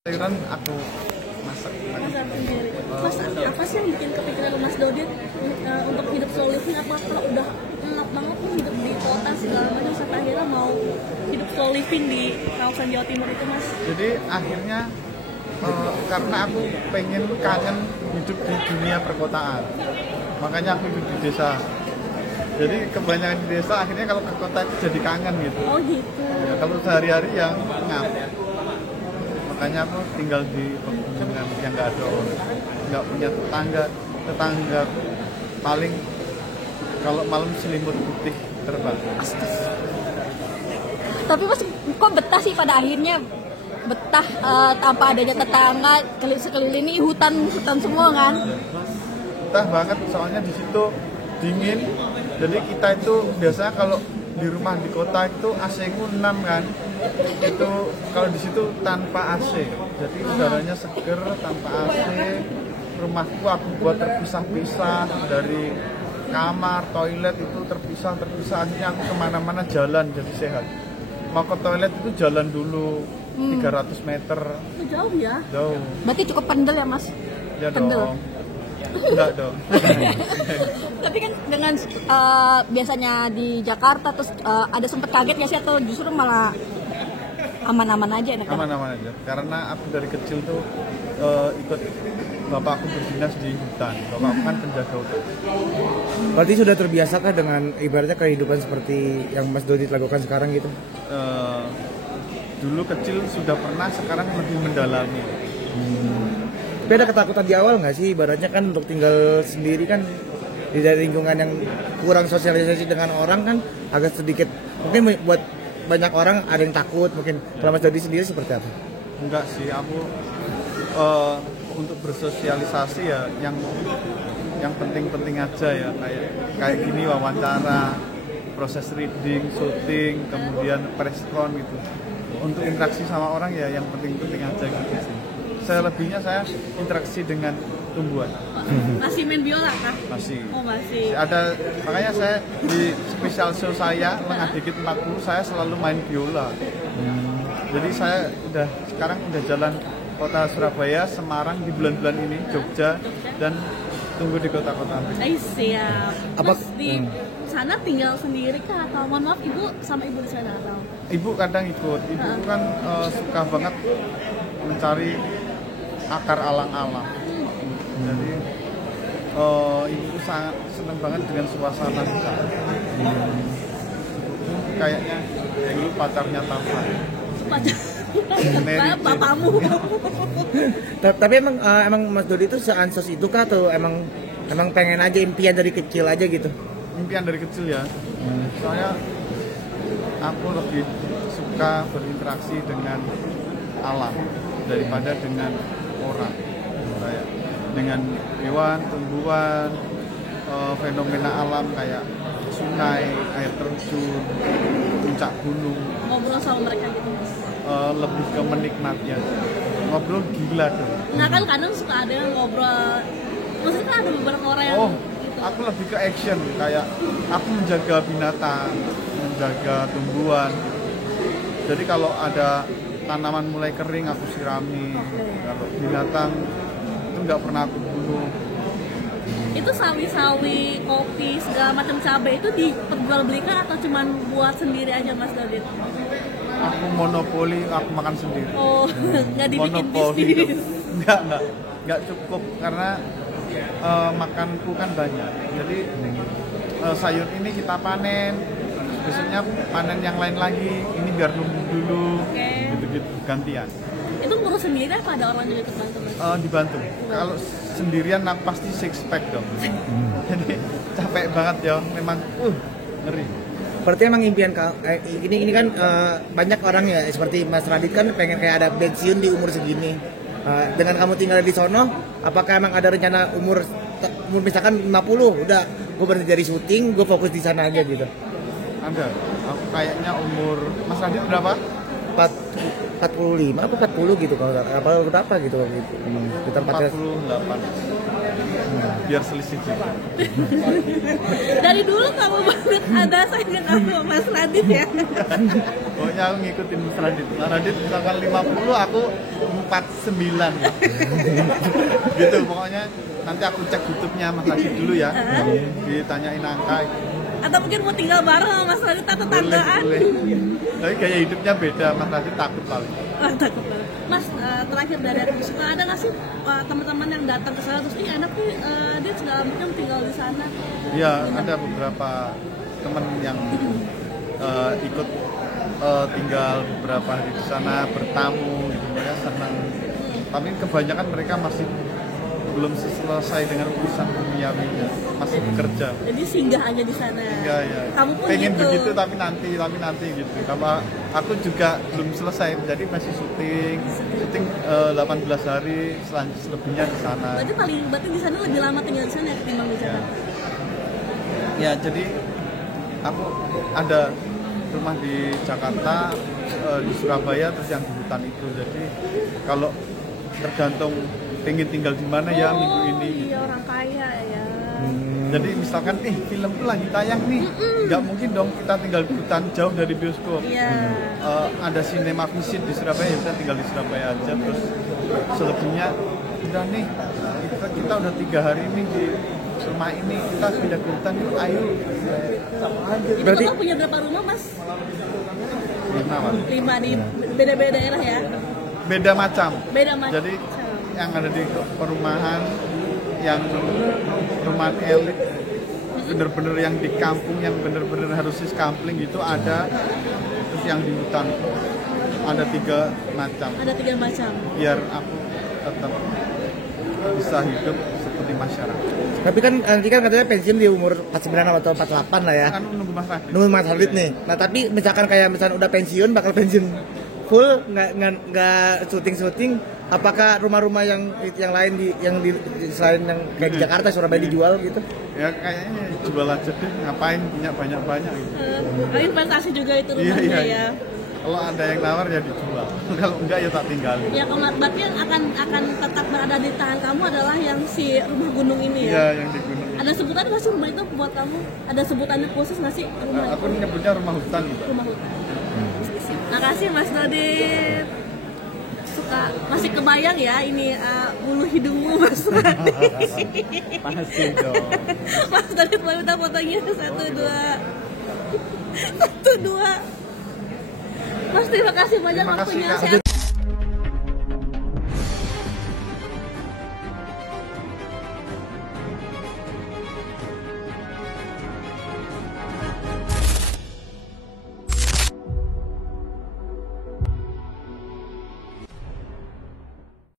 Sayuran aku masak. Masak sendiri. Mas, apa sih yang bikin kepikiran Mas Dodi untuk hidup solo living? Apakah udah enak banget nih hidup di kota segala macam sampai akhirnya mau hidup solo living di kawasan Jawa Timur itu, Mas? Jadi akhirnya karena aku pengen kangen hidup di dunia perkotaan, makanya aku hidup di desa. Jadi kebanyakan di desa akhirnya kalau ke kota itu jadi kangen gitu. Oh gitu. Ya, kalau sehari-hari yang ngap. Makanya aku tinggal di pegunungan yang nggak ada orang, nggak punya tetangga paling kalau malam selimut putih terbang. Tapi Mas kok betah sih pada akhirnya betah tanpa adanya tetangga sekeliling ini hutan semua kan? Betah banget soalnya di situ dingin. Jadi kita itu biasanya kalau di rumah di kota itu AC-ku 6 kan. Itu kalau di situ tanpa AC. Jadi udaranya seger tanpa AC. Rumahku aku buat terpisah-pisah dari kamar, toilet itu terpisah. Akhirnya aku kemana-mana jalan jadi sehat. Mau ke toilet itu jalan dulu 300 meter. Jauh ya? Jauh. Berarti cukup pendel ya Mas? Ya Pendel. dong. Enggak dong. Tapi kan dengan biasanya di Jakarta terus ada sempet kaget nggak sih atau justru malah aman-aman aja enak? Aman-aman aja. Karena aku dari kecil tuh ikut bapakku berdinas di hutan. Bapakku kan penjaga hutan. Berarti sudah terbiasakah dengan ibaratnya kehidupan seperti yang Mas Dodi lakukan sekarang gitu? Dulu kecil sudah pernah, sekarang lebih mendalami. Tapi ada ketakutan di awal nggak sih? Ibaratnya kan untuk tinggal sendiri kan di dari lingkungan yang kurang sosialisasi dengan orang kan agak sedikit mungkin buat banyak orang ada yang takut mungkin. Kalau Mas Dodi sendiri seperti apa? Enggak sih, aku untuk bersosialisasi ya yang penting-penting aja ya, kayak gini wawancara, proses reading, syuting, kemudian preskon gitu. Untuk interaksi sama orang ya yang penting-penting aja gitu sih. Selebihnya saya interaksi dengan tumbuhan. Masih main biola kah? Masih. Oh masih. Ada, makanya saya di special show saya Lengah Dikit 40 saya selalu main biola. Jadi saya sekarang udah jalan kota Surabaya, Semarang di bulan-bulan ini, Jogja, dan tunggu di kota-kota lain. Siap. Apa? Mas di sana tinggal sendiri kah atau mohon maaf ibu sama ibu di sana atau? Ibu kadang ikut. Ibu kan suka banget mencari akar alang-alang. Jadi ibu sangat senang banget dengan suasana di sana. Kayaknya dulu pacarnya Taufan. Bapakmu. Tapi emang Mas Dodi itu seansos itu kah atau emang pengen aja impian dari kecil aja gitu? Impian dari kecil ya. Soalnya aku lebih suka berinteraksi dengan alam daripada dengan orang. Kayak dengan hewan, tumbuhan, fenomena alam kayak sungai, air terjun, puncak gunung. Ngobrol sama mereka gitu Mas. Lebih ke menikmatinya. Ngobrol gila dong. Nah kan kadang suka ada yang ngobrol. Maksudnya kan ada beberapa orang yang Aku lebih ke action, kayak aku menjaga binatang, menjaga tumbuhan. Jadi kalau ada tanaman mulai kering aku sirami. Kalau binatang itu nggak pernah aku bunuh. itu sawi-sawi, kopi, segala macam cabai itu diperjualbelikan atau cuman buat sendiri aja Mas Dodit? Aku monopoli, aku makan sendiri. Oh, nggak dibikin Monopoli bisnis. nggak cukup karena makanku kan banyak. Jadi sayur ini kita panen, besoknya panen yang lain lagi. Ini biar nunggu dulu, gitu-gitu gantian. Itu ngurus sendiri apa ada orang yang ikut bantu? Dibantu. Kalau sendirian aku pasti six pack dong. Jadi capek banget ya, memang ngeri. Berarti emang impian ini kan banyak orang ya seperti Mas Radit kan pengen kayak ada pensiun di umur segini. Dengan kamu tinggal di sono, apakah emang ada rencana umur misalkan 50 udah gue berhenti dari syuting, gue fokus di sana aja gitu? Ada. Aku kayaknya umur Mas Radit berapa? 45 apa 40 gitu kalau berapa gitu gitu. Kita 48. Biar selisih juga. Dari dulu kamu banget ada saya kamu Mas Radit ya. Pokoknya aku ngikutin Mas Radit. Mas Radit misalkan 50, aku 49 ya. Gitu pokoknya. Nanti aku cek YouTube-nya Mas Radit dulu ya. Ditanyain angka. Atau mungkin mau tinggal bareng sama Mas Radit atau tetanggaan? Boleh. Tapi gaya hidupnya beda, Mas Radit takut paling. Wah, takut banget. Mas, terakhir dari aku, ada nggak sih teman-teman yang datang ke sana terus ini enak nih, dia segala macam tinggal di sana? Iya, ada beberapa teman yang ikut tinggal beberapa hari di sana, bertamu gitu, mereka senang. Tapi kebanyakan mereka masih belum selesai dengan urusan duniawinya, masih bekerja. Jadi singgah aja di sana. Enggak ya. Kamu pun pengen gitu. begitu tapi nanti gitu. Karena aku juga belum selesai, jadi masih syuting 18 hari, selebihnya di sana. Berarti di sana lebih lama tinggal di sana ya ketimbang di Jakarta. Ya, jadi aku ada rumah di Jakarta, di Surabaya, terus yang di hutan itu. Jadi kalau tergantung pengen tinggal di mana ya minggu ini. Iya, orang kaya ya. Jadi misalkan film tuh lagi tayang nih, nggak mungkin dong kita tinggal di hutan jauh dari bioskop. Iya. Ada Cinema Visit di Surabaya, ya kita tinggal di Surabaya aja. Terus selebihnya udah nih, kita udah 3 hari nih di rumah ini, kita pindah ke hutan yuk, ayo. Sama aja. Jadi Berarti- Bapak punya berapa rumah, Mas? 5 di beda-beda daerah ya? beda macam. Beda macam. Jadi yang ada di perumahan, yang perumahan elit, bener-bener yang di kampung, yang bener-bener harus kampling gitu ada. Terus yang di hutan ada 3 macam. Ada 3 macam. Biar aku tetap bisa hidup seperti masyarakat. Tapi kan nanti kan katanya pensiun di umur 49 atau 48 lah ya. Kan nunggu Mas Radit. Nunggu Mas Radit nih. Nah tapi misalkan kayak misalkan udah pensiun, bakal pensiun full, nggak syuting. Apakah rumah-rumah yang lain di selain yang kayak di Jakarta, Surabaya dijual gitu? Ya kayaknya jual aja deh, ngapain punya banyak-banyak gitu. Investasi juga itu Iya, rumahnya iya. ya. Kalau ada yang nawar ya dijual. Kalau enggak ya tak tinggalin. Ya, berarti yang akan tetap berada di tangan kamu adalah yang si rumah gunung ini Iya, ya? yang di gunung. Ada sebutan nggak sih rumah itu buat kamu? Ada sebutannya khusus nggak sih rumah Aku itu? nyebutnya rumah hutan gitu. Rumah hutan. Makasih Mas Dodit. Masih kebayang ya ini bulu hidungmu Mas Dodit. Pasti dong. Mas Dodit boleh minta fotonya 1, 2. Mas terima kasih banyak Terima kasih, waktunya. Kak. Sehat